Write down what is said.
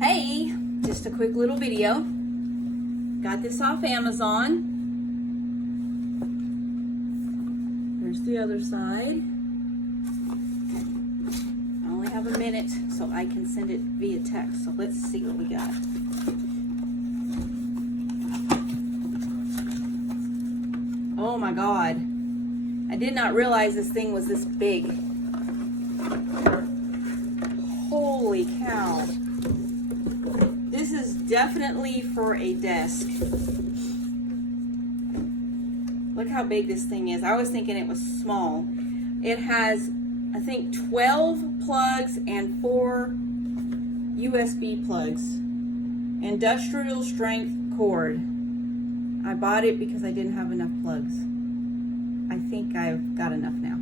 Hey, just a quick little video. Got this off Amazon. There's the other side. I only have a minute, so I can send it via text. So let's see what we got. Oh my God. I did not realize this thing was this big. Holy cow. This is definitely for a desk. Look how big this thing is. I was thinking it was small. It has, I think, 12 plugs and 4 USB plugs. Industrial strength cord. I bought it because I didn't have enough plugs. I think I've got enough now.